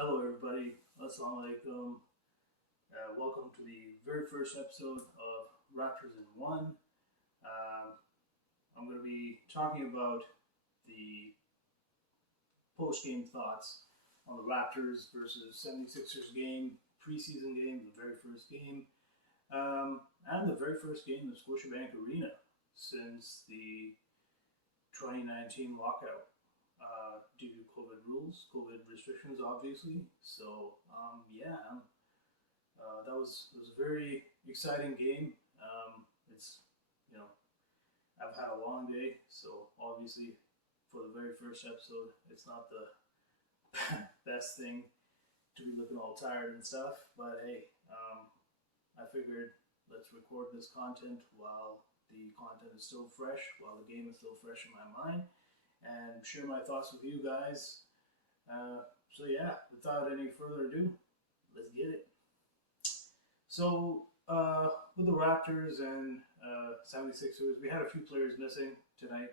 Hello, everybody. Assalamu alaikum. Welcome to the very first episode of Raptors in One. Uh, I'm going to be talking about the post-game thoughts on the Raptors versus 76ers game, preseason game, the very first game, and the very first game in Scotiabank Arena since the 2019 lockout. Due to COVID rules, COVID restrictions, obviously. So that was a very exciting game. It's you know I've had a long day, so obviously for the very first episode, it's not the best thing to be looking all tired and stuff. But hey, I figured let's record this content while the content is still fresh, while the game is still fresh in my mind, and share my thoughts with you guys. So yeah, without any further ado, let's get it. So with the Raptors and 76ers, we had a few players missing tonight.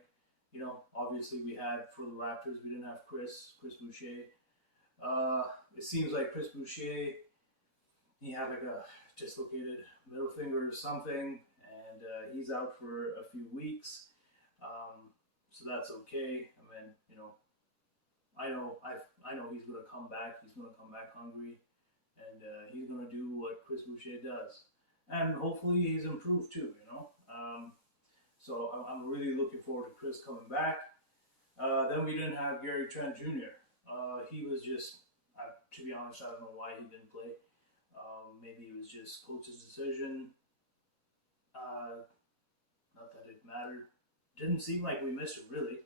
Obviously we had for the Raptors, we didn't have Chris Boucher. It seems like Chris Boucher, he had like a dislocated middle finger or something, and he's out for a few weeks. So that's okay. I mean, I know he's gonna come back. He's gonna come back hungry, and he's gonna do what Chris Boucher does, and hopefully he's improved too. So I'm really looking forward to Chris coming back. Then we didn't have Gary Trent Jr. He was just, to be honest, I don't know why he didn't play. Maybe it was just coach's decision. Not that it mattered. Didn't seem like we missed him really,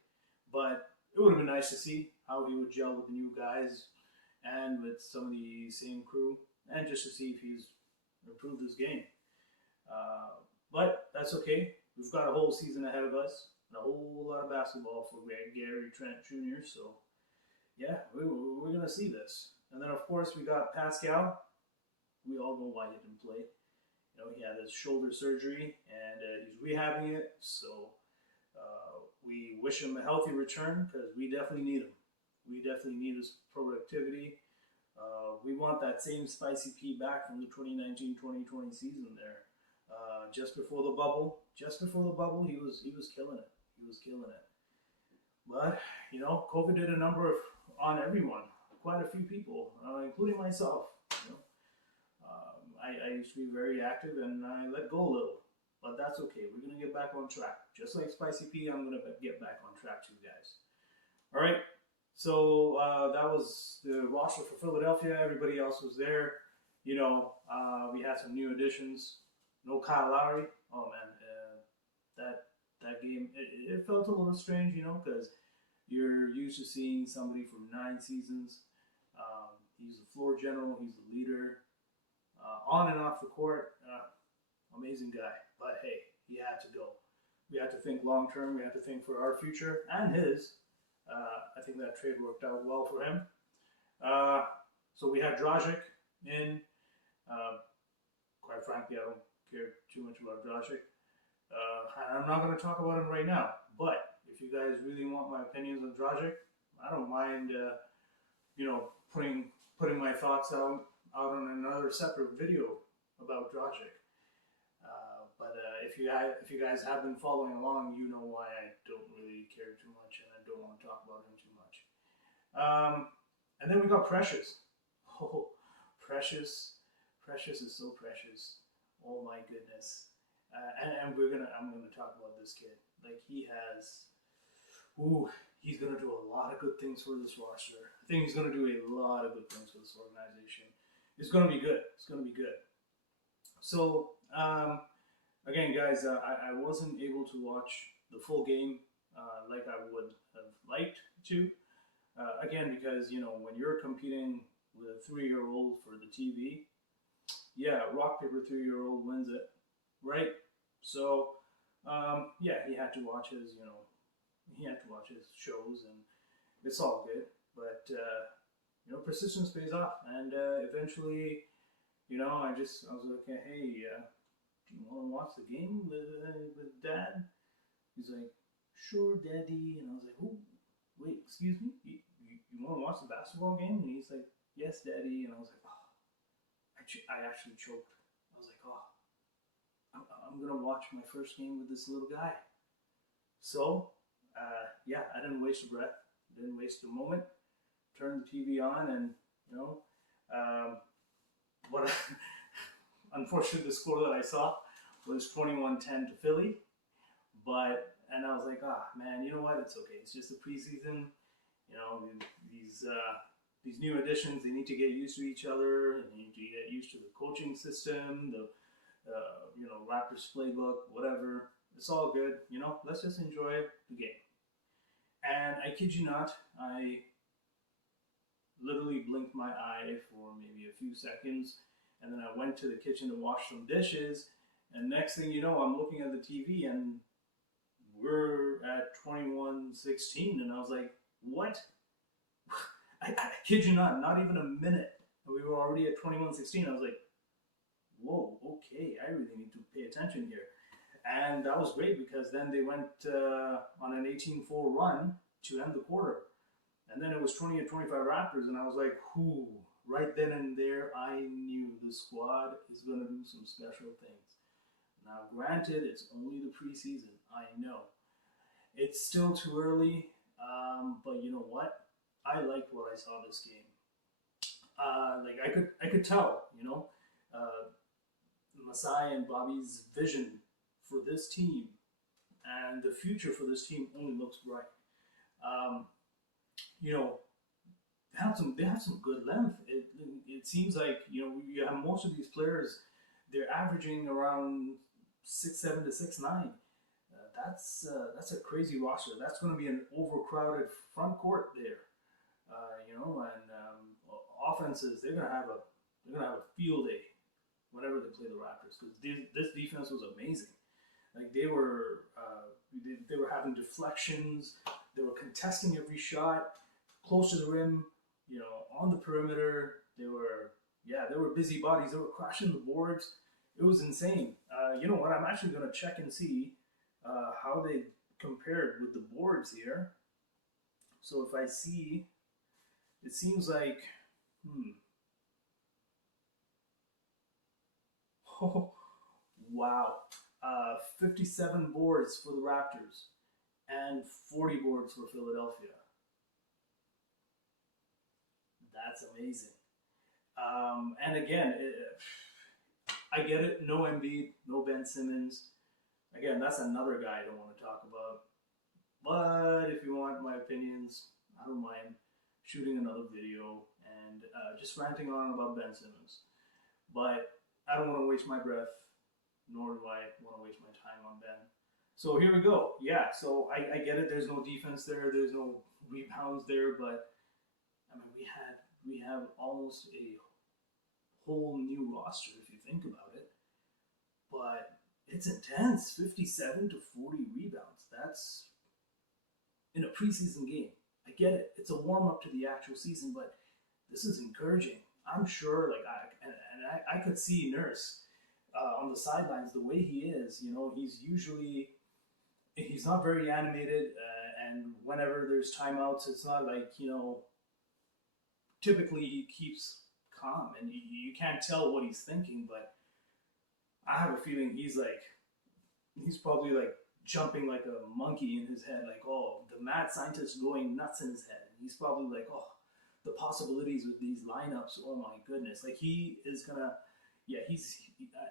but it would have been nice to see how he would gel with the new guys and with some of the same crew, and just to see if he's improved his game. But that's okay. We've got a whole season ahead of us and a whole lot of basketball for Gary Trent Jr. So yeah, we're gonna see this. And then of course we got Pascal. We all know why he didn't play. He had his shoulder surgery and he's rehabbing it. So we wish him a healthy return because we definitely need him. We definitely need his productivity. We want that same Spicy P back from the 2019-2020 season there. Just before the bubble, he was killing it. He was killing it. But COVID did a number on everyone, quite a few people, including myself. I used to be very active and I let go a little. But that's okay. We're going to get back on track. Just like Spicy P, I'm going to get back on track too, guys. All right. So that was the roster for Philadelphia. Everybody else was there. We had some new additions. No Kyle Lowry. Oh, man. That game, it felt a little strange, because you're used to seeing somebody from 9 seasons. He's the floor general. He's the leader. On and off the court. Amazing guy. But hey, he had to go. We had to think long term. We had to think for our future and his. I think that trade worked out well for him. So we had Dragic in. Quite frankly, I don't care too much about Dragic. I'm not going to talk about him right now. But if you guys really want my opinions on Dragic, I don't mind, putting my thoughts out on another separate video about Dragic. But if you guys have been following along, you know why I don't really care too much and I don't want to talk about him too much. And then we got Precious. Oh, Precious is so precious. Oh my goodness. And I'm gonna talk about this kid. Like he's gonna do a lot of good things for this roster. I think he's gonna do a lot of good things for this organization. It's gonna be good. It's gonna be good. So again, guys, I wasn't able to watch the full game like I would have liked to. Again, because when you're competing with a 3-year-old for the TV, yeah, rock paper 3-year-old wins it, right? So yeah, he had to watch his shows, and it's all good. But persistence pays off, and eventually, I was like, hey, do you want to watch the game with Dad? He's like, sure, Daddy. And I was like, oh, wait, excuse me, you want to watch the basketball game? And he's like, yes, Daddy. And I was like, oh, I actually choked. I was like, oh, I'm going to watch my first game with this little guy. So, yeah, I didn't waste a breath. Didn't waste a moment. Turned the TV on and, you know, what unfortunately the score that I saw was 21-10 to Philly. And I was like, man, you know what? It's okay. It's just a preseason. You know, these new additions, they need to get used to each other. And they need to get used to the coaching system, the Raptors playbook, whatever. It's all good. You know, let's just enjoy the game. And I kid you not, I literally blinked my eye for maybe a few seconds, and then I went to the kitchen to wash some dishes. And next thing you know, I'm looking at the TV, and we're at 21-16, and I was like, what? I kid you not even a minute, and we were already at 21-16. I was like, whoa, okay, I really need to pay attention here. And that was great because then they went on an 18-4 run to end the quarter. And then it was 20-25 Raptors, and I was like, whoo, right then and there, I knew the squad is going to do some special things. Now, granted, it's only the preseason. I know. It's still too early, but you know what? I liked what I saw this game. I could tell, you know, Masai and Bobby's vision for this team and the future for this team only looks bright. You know, they have some good length. It seems like, you know, you have most of these players, they're averaging around 6'7" to 6'9". That's a crazy roster. That's going to be an overcrowded front court there. You know, and offenses, they're gonna have a field day whenever they play the Raptors because this defense was amazing. Like they were having deflections, they were contesting every shot close to the rim, you know, on the perimeter. They were busy bodies. They were crashing the boards. It was insane. You know what? I'm actually gonna check and see how they compared with the boards here. So if I see, it seems like, oh, wow. 57 boards for the Raptors and 40 boards for Philadelphia. That's amazing. And again, I get it. No Embiid, no Ben Simmons. Again, that's another guy I don't want to talk about. But if you want my opinions, I don't mind shooting another video and just ranting on about Ben Simmons. But I don't want to waste my breath, nor do I want to waste my time on Ben. So here we go. Yeah, so I get it. There's no defense there. There's no rebounds there. But I mean, we have almost a whole new roster if you think about it. But it's intense. 57 to 40 rebounds. That's in a preseason game. I get it. It's a warm up to the actual season, but this is encouraging. I'm sure, like I could see Nurse on the sidelines the way he is. You know, he's not very animated, and whenever there's timeouts, it's not like, you know. Typically, he keeps calm, and you can't tell what he's thinking. But I have a feeling he's probably like jumping like a monkey in his head, like, oh, the mad scientist going nuts in his head. He's probably like, oh, the possibilities with these lineups, oh my goodness. Like he is gonna,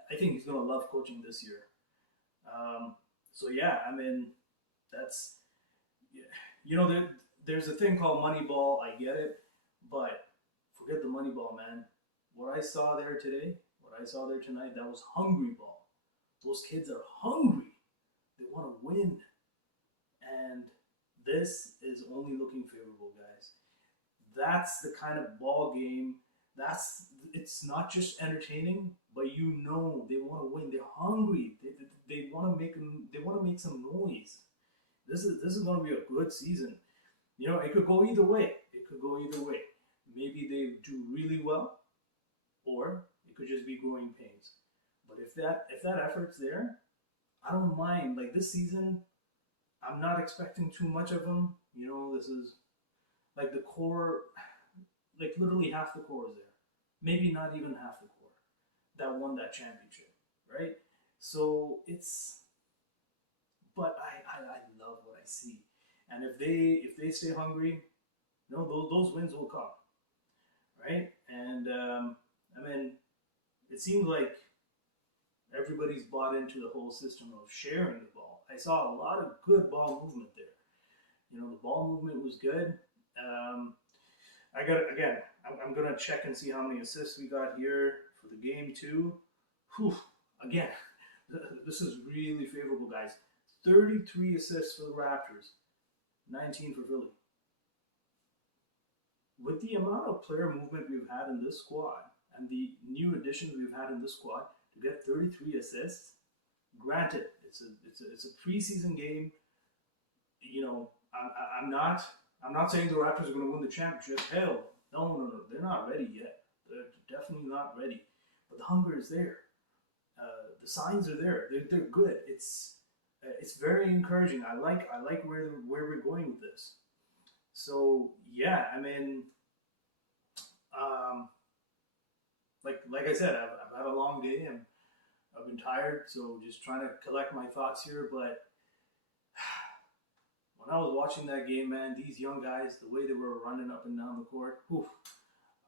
I think he's gonna love coaching this year. So yeah, I mean, that's, you know, there's a thing called Moneyball. I get it, but forget the Moneyball, man. What I saw there today, what I saw there tonight, that was hungry ball. Those kids are hungry. They want to win. And this is only looking favorable, guys. That's the kind of ball game. It's not just entertaining, but you know they want to win. They're hungry. They want to make some noise. This is going to be a good season. You know, it could go either way. Maybe they do really well, or it could just be growing pains. But if that effort's there, I don't mind. Like this season, I'm not expecting too much of them. You know, this is Like the core, like literally half the core is there. Maybe not even half the core that won that championship, right? So it's, but I love what I see, and if they stay hungry, those wins will come, right? And I mean, it seems like everybody's bought into the whole system of sharing the ball. I saw a lot of good ball movement there. The ball movement was good. Um, I got again. I'm gonna check and see how many assists we got here for the game too. Whew, again, this is really favorable, guys. 33 assists for the Raptors, 19 for Philly. With the amount of player movement we've had in this squad and the new additions we've had in this squad, to get 33 assists, granted, it's a preseason game. I'm not saying the Raptors are going to win the championship. Hell, no, they're not ready yet. They're definitely not ready. But the hunger is there. The signs are there. They're good. It's very encouraging. I like where we're going with this. So yeah, I mean, um, like I said, I've had a long day and I've been tired. So just trying to collect my thoughts here. But when I was watching that game, man, these young guys, the way they were running up and down the court, whew,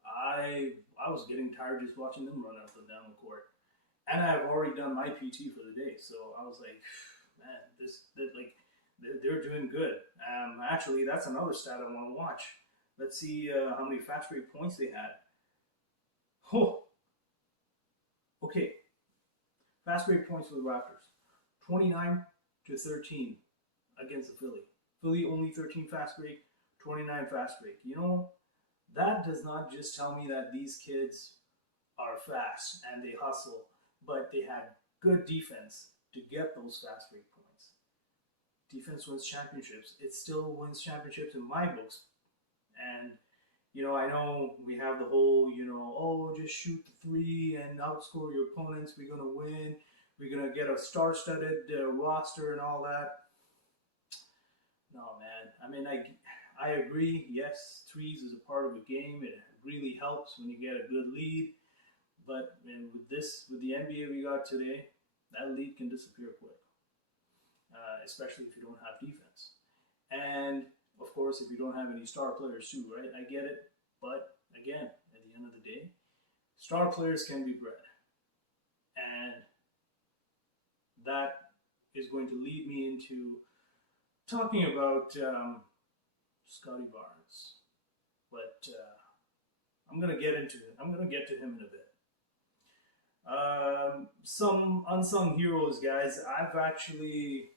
I was getting tired just watching them run up and down the court. And I've already done my PT for the day, so I was like, man, they're doing good. Actually, that's another stat I want to watch. Let's see how many fast break points they had. Oh, okay. Fast break points for the Raptors, 29-13 against the Philly. Philly only 13 fast break, 29 fast break. That does not just tell me that these kids are fast and they hustle, but they had good defense to get those fast break points. Defense wins championships. It still wins championships in my books. And, I know we have the whole, oh, just shoot the three and outscore your opponents. We're going to win. We're going to get a star-studded roster and all that. No, man. I mean, I agree. Yes, threes is a part of the game. It really helps when you get a good lead. But with the NBA we got today, that lead can disappear quick, especially if you don't have defense. And of course, if you don't have any star players too, right? I get it. But again, at the end of the day, star players can be bred. And that is going to lead me into talking about Scotty Barnes. But I'm going to get to him in a bit. Some unsung heroes, guys. I've actually,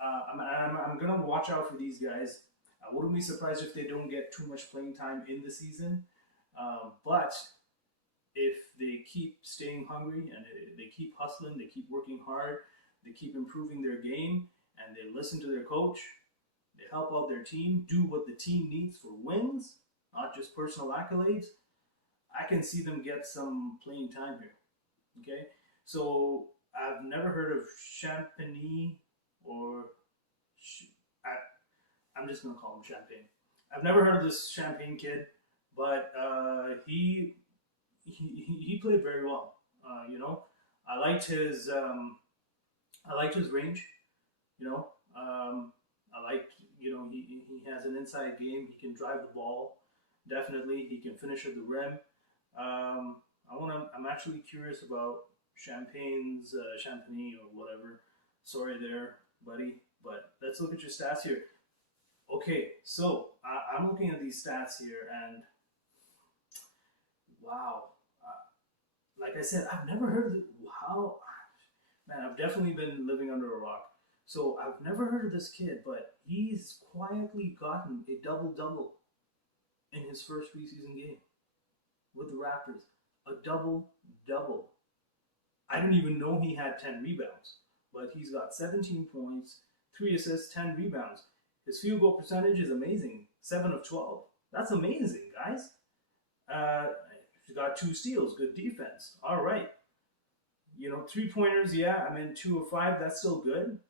I'm gonna watch out for these guys. I wouldn't be surprised if they don't get too much playing time in the season. But if they keep staying hungry and they keep hustling, they keep working hard, they keep improving their game, and they listen to their coach, they help out their team, do what the team needs for wins, not just personal accolades, I can see them get some playing time here. Okay, so I've never heard of Champagny or I'm just gonna call him Champagne. I've never heard of this Champagne kid, but he played very well. I liked his range. I liked he has an inside game. He can drive the ball. Definitely, he can finish at the rim. I'm actually curious about Champagne's Champagne or whatever. Sorry there, buddy. But let's look at your stats here. Okay, so I'm looking at these stats here, and wow. Like I said, I've never heard of it. How, man, I've definitely been living under a rock. So I've never heard of this kid, but he's quietly gotten a double-double in his first preseason game with the Raptors. A double-double. I didn't even know he had 10 rebounds, but he's got 17 points, 3 assists, 10 rebounds. His field goal percentage is amazing, 7 of 12. That's amazing, guys. He's got 2 steals, good defense. All right. 3-pointers, yeah, 2 of 5, that's still good.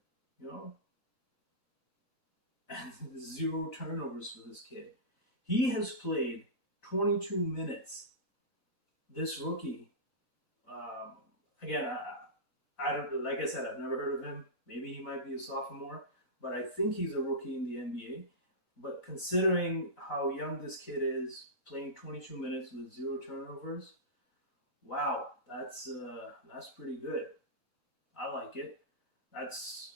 and 0 turnovers for this kid. He has played 22 minutes. This rookie, um, again, I don't, like I said, I've never heard of him. Maybe he might be a sophomore, but I think he's a rookie in the NBA. But considering how young this kid is, playing 22 minutes with 0 turnovers, wow, that's pretty good. I like it. That's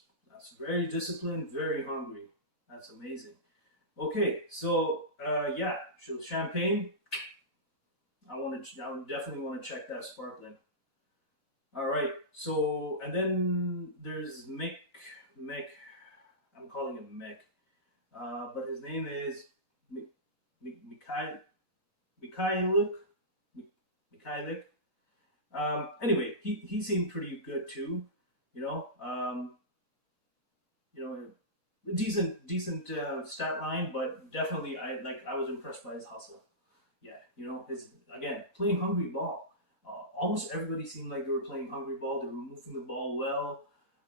very disciplined, very hungry. That's amazing. Okay, so yeah, so champagne. I would definitely want to check that sparkling. All right. So and then there's Mick. I'm calling him Mick, but his name is Mikhail Mikhailik. Mikhailik. Anyway, he seemed pretty good too. You know, um, you know, decent stat line, but definitely I was impressed by his hustle. Yeah, his again playing hungry ball. Almost everybody seemed like they were playing hungry ball. They were moving the ball well.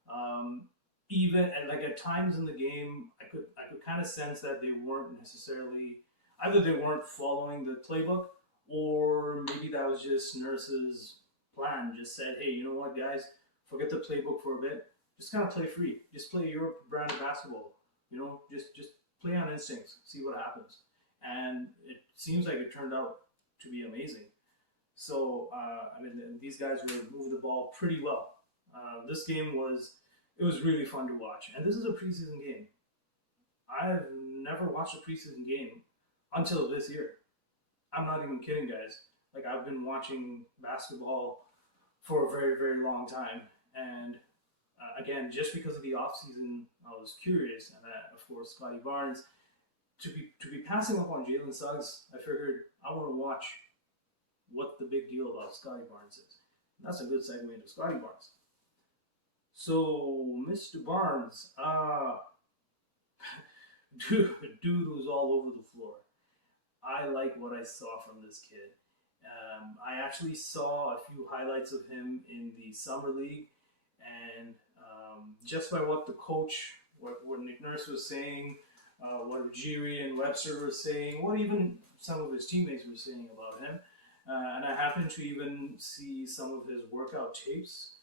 Um, Even and like at times in the game, I could kind of sense that they weren't necessarily either they weren't following the playbook or maybe that was just Nurse's plan. Just said, hey, you know what, guys, forget the playbook for a bit. Just kind of play free. Just play your brand of basketball. Just play on instincts. See what happens. And it seems like it turned out to be amazing. So I mean, these guys were moving the ball pretty well. This game was it was really fun to watch, and this is a preseason game. I've never watched a preseason game until this year. I'm not even kidding, guys. Like I've been watching basketball for a very very long time, and again, just because of the off season, I was curious, and of course, Scotty Barnes to be passing up on Jalen Suggs. I figured I want to watch what the big deal about Scotty Barnes is. And that's a good segue into Scotty Barnes. So, Mr. Barnes, dude was all over the floor. I like what I saw from this kid. I actually saw a few highlights of him in the summer league, and just by what the coach, what Nick Nurse was saying, what Ujiri and Webster were saying, what even some of his teammates were saying about him, and I happened to even see some of his workout tapes.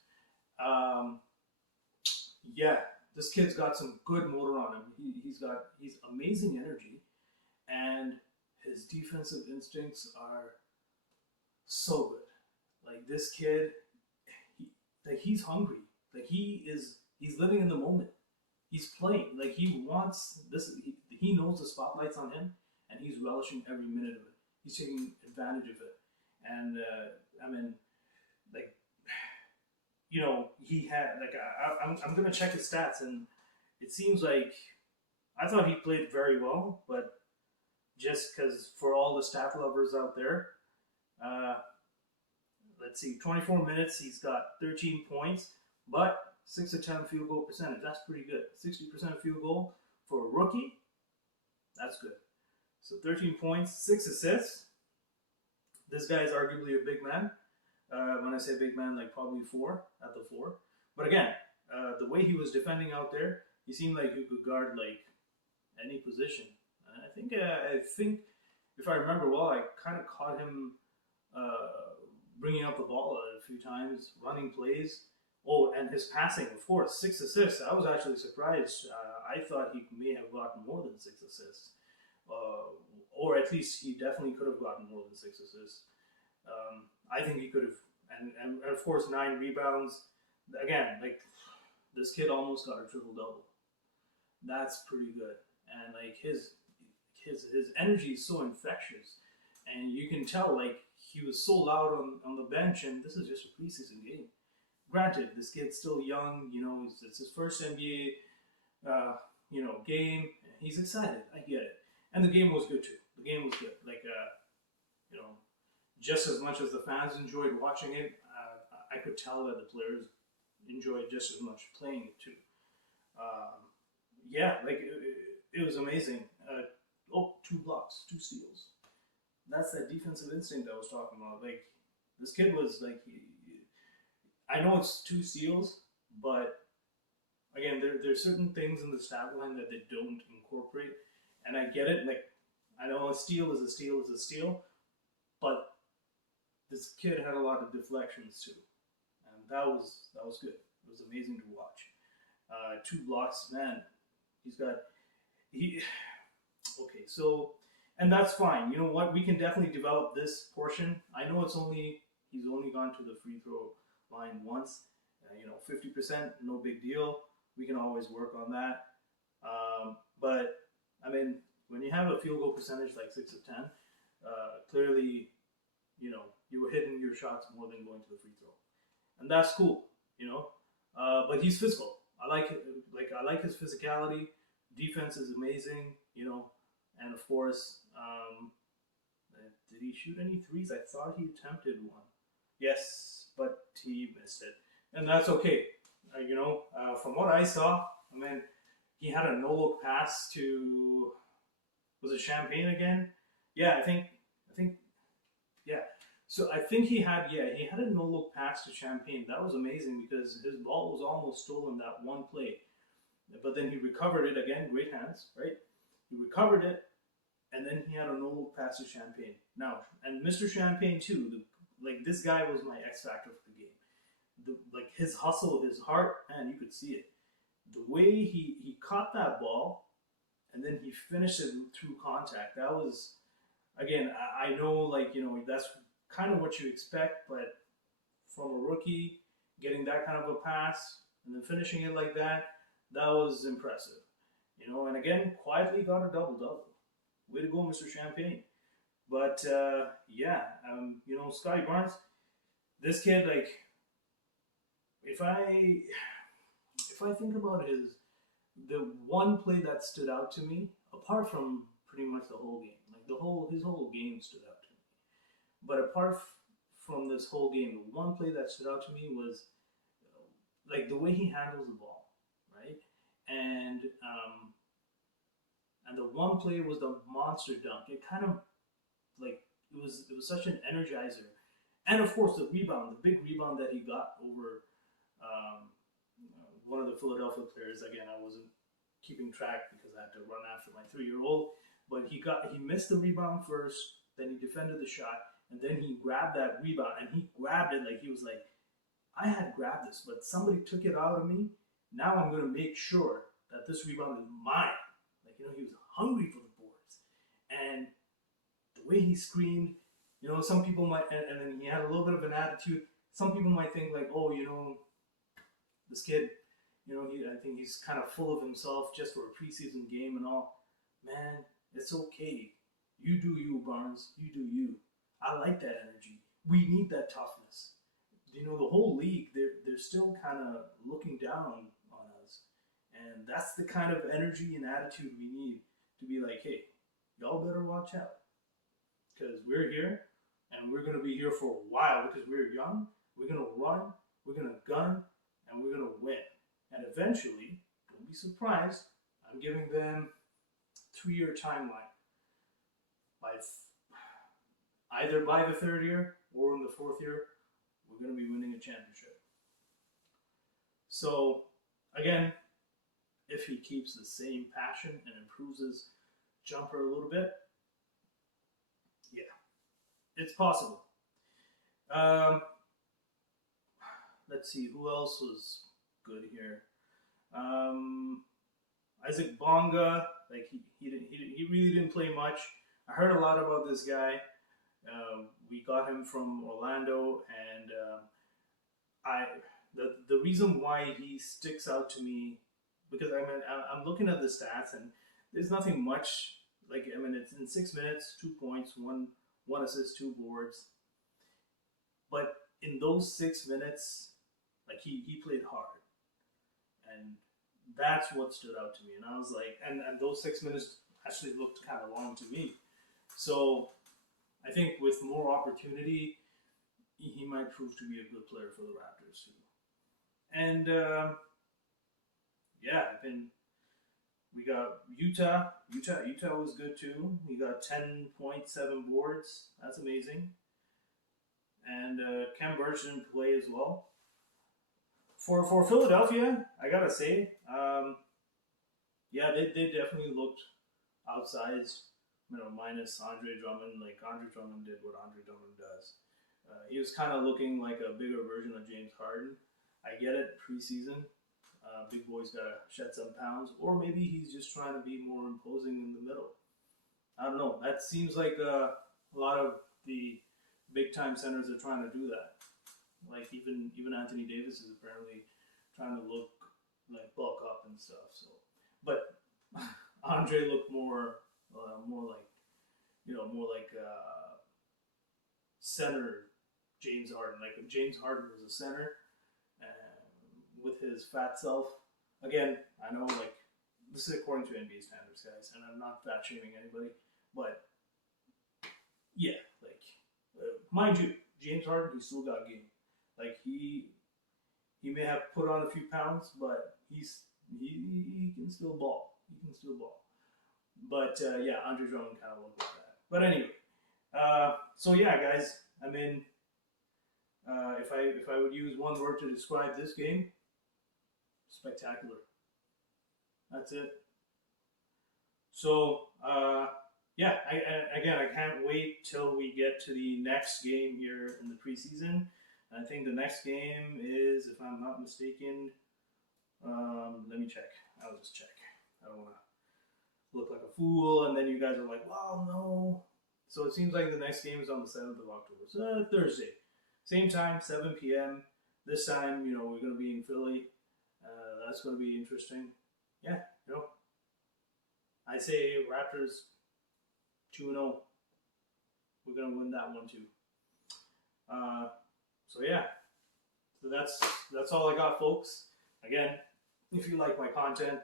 Um, yeah, this kid's got some good motor on him. He's amazing energy, and his defensive instincts are so good. Like this kid, he's hungry. He's living in the moment. He's playing. Like he wants this. He knows the spotlight's on him, and he's relishing every minute of it. He's taking advantage of it, and I mean, like he had like I'm gonna check his stats, and it seems like I thought he played very well, but just because for all the stat lovers out there, uh, let's see, 24 minutes, he's got 13 points, but 6 of 10 field goal percentage. That's pretty good. 60% field goal for a rookie. That's good. So 13 points, 6 assists. This guy is arguably a big man. When I say big man, like probably 4 at the 4. But again, the way he was defending out there, he seemed like he could guard like any position. And I think if I remember well, I kind of caught him bringing up the ball a few times, running plays. Oh, and his passing, of course, 6 assists. I was actually surprised. I thought he may have gotten more than 6 assists, or at least he definitely could have gotten more than 6 assists. I think he could have, and of course 9 rebounds. Again, like this kid almost got a triple double. That's pretty good, and like his energy is so infectious, and you can tell like he was so loud on the bench, and this is just a preseason game. Granted, this kid's still young. It's his first NBA, game. He's excited. I get it, and the game was good too. The game was good. Like, you know, just as much as the fans enjoyed watching it, I could tell that the players enjoyed just as much playing it too. Yeah, like it was amazing. 2 blocks, 2 steals. That's that defensive instinct I was talking about. Like this kid was like, I know it's 2 steals, but again, there's certain things in the stat line that they don't incorporate, and I get it. Like, I know a steal is a steal is a steal, but this kid had a lot of deflections too, and that was good. It was amazing to watch. Two blocks, man. He's got he. Okay, so and that's fine. You know what? We can definitely develop this portion. I know he's only gone to the free throw line once. 50%, no big deal. We can always work on that. But I mean, when you have a field goal percentage like 6 of 10, clearly, you were hitting your shots more than going to the free throw, and that's cool. But he's physical. I like it. Like, I like his physicality. Defense is amazing. And of course, did he shoot any threes? I thought he attempted one. Yes, but he missed it, and that's okay. From what I saw, I mean, he had a no look pass to, was it Champagne again? Yeah, I think yeah. So I think he had a no look pass to Champagne. That was amazing because his ball was almost stolen that one play, but then he recovered it again. Great hands, right? He recovered it, and then he had a no look pass to Champagne. Now, and Mr. Champagne too. This guy was my X factor for the game. His hustle, his heart, man, you could see it. The way he caught that ball, and then he finished it through contact. That was, again, I know, that's kind of what you expect, but from a rookie, getting that kind of a pass and then finishing it like that, that was impressive. And again, quietly got a double-double. Way to go, Mr. Champagne. But, Scotty Barnes, this kid, if I think about the one play that stood out to me, apart from pretty much the whole game, his whole game stood out to me. But apart from this whole game, the one play that stood out to me was the way he handles the ball, right? And the one play was the monster dunk. It kind of it was such an energizer, and of course the big rebound that he got over one of the Philadelphia players. Again, I wasn't keeping track because I had to run after my 3-year-old. But he missed the rebound first, then he defended the shot, and then he grabbed that rebound, and he grabbed it he was like, I had grabbed this, but somebody took it out of me. Now I'm going to make sure that this rebound is mine. He was hungry for the boards, and the way he screamed, some people might, and then he had a little bit of an attitude. Some people might think this kid, I think he's kind of full of himself just for a preseason game and all. Man, it's okay. You do you, Barnes. You do you. I like that energy. We need that toughness. The whole league, they're still kind of looking down on us. And that's the kind of energy and attitude we need to be like, hey, y'all better watch out. Because we're here, and we're going to be here for a while because we're young. We're going to run, we're going to gun, and we're going to win. And eventually, don't be surprised, I'm giving them 3-year timeline. Either by the 3rd year or in the 4th year, we're going to be winning a championship. So, again, if he keeps the same passion and improves his jumper a little bit, yeah, it's possible. Let's see, who else was good here? Isaac Bonga, he really didn't play much. I heard a lot about this guy. We got him from Orlando, and the reason why he sticks out to me, because I'm looking at the stats, and there's nothing much. It's in 6 minutes, 2 points, one assist, 2 boards. But in those 6 minutes, he played hard, and that's what stood out to me. And I was like, and those 6 minutes actually looked kind of long to me. So I think with more opportunity, he might prove to be a good player for the Raptors too. And we got Utah. Utah was good too. He got 10.7 boards. That's amazing. And Cam Birch didn't play as well. for Philadelphia, I gotta say, yeah, they definitely looked outsized. Minus Andre Drummond. Like Andre Drummond did what Andre Drummond does. He was kind of looking like a bigger version of James Harden. I get it, preseason. Big boy's got to shed some pounds, or maybe he's just trying to be more imposing in the middle. I don't know. That seems like a lot of the big time centers are trying to do that. Like even Anthony Davis is apparently trying to look like bulk up and stuff. So, but Andre looked more like more like center James Harden. Like if James Harden was a center with his fat self. Again, I know like this is according to NBA standards, guys, and I'm not fat shaming anybody, but yeah, like mind you, James Harden he still got game. Like he may have put on a few pounds, but he can still ball. He can still ball. But yeah, Andre Drummond kind of looked like that. But anyway, so yeah, guys. I mean, if I would use one word to describe this game, spectacular. That's it. So yeah, again, I can't wait till we get to the next game here in the preseason. I think the next game is, if I'm not mistaken, let me check. I'll just check. I don't want to look like a fool, and then you guys are like, "Wow, no." So it seems like the next game is on the 7th of October, so Thursday, same time, 7 p.m. This time, we're going to be in Philly. That's going to be interesting. Yeah, I say Raptors 2-0. We're going to win that one too. So yeah, so that's all I got, folks. Again, if you like my content,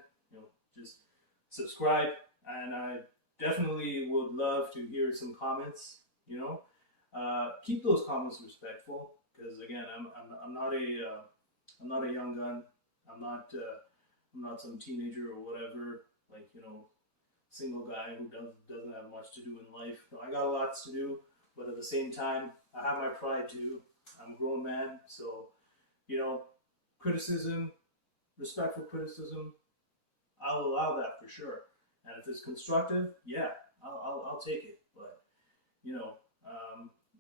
just subscribe, and I definitely would love to hear some comments. Keep those comments respectful, because again, I'm not a young gun. I'm not some teenager or whatever. Like single guy who doesn't have much to do in life. I got lots to do, but at the same time, I have my pride too. I'm a grown man, so criticism, respectful criticism, I'll allow that for sure. And if it's constructive, yeah, I'll take it. But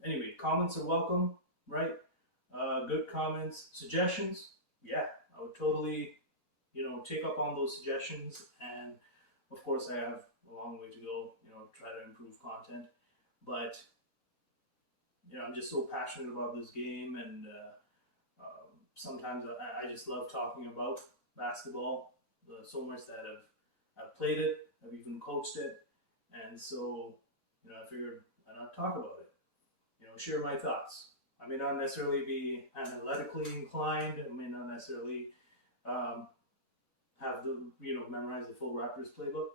anyway, comments are welcome, right? Good comments, suggestions, yeah, I would totally take up on those suggestions. And of course, I have a long way to go. Try to improve content, but I'm just so passionate about this game, and sometimes I just love talking about basketball so much that I've played it, I've even coached it, and so I figured why not talk about it? Share my thoughts. I may not necessarily be analytically inclined. I may not necessarily have memorize the full Raptors playbook,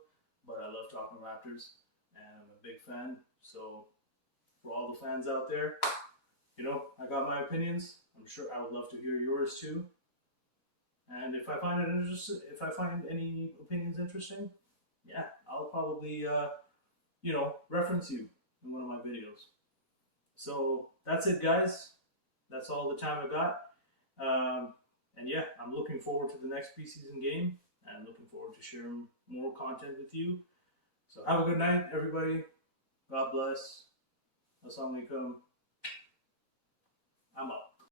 but I love talking Raptors, and I'm a big fan. So for all the fans out there, I got my opinions. I'm sure I would love to hear yours too. And if I find any opinions interesting, yeah, I'll probably reference you in one of my videos. So that's it, guys. That's all the time I got. And yeah, I'm looking forward to the next preseason game, and looking forward to sharing more content with you. So have a good night, everybody. God bless. Assalamu alaikum. I'm out.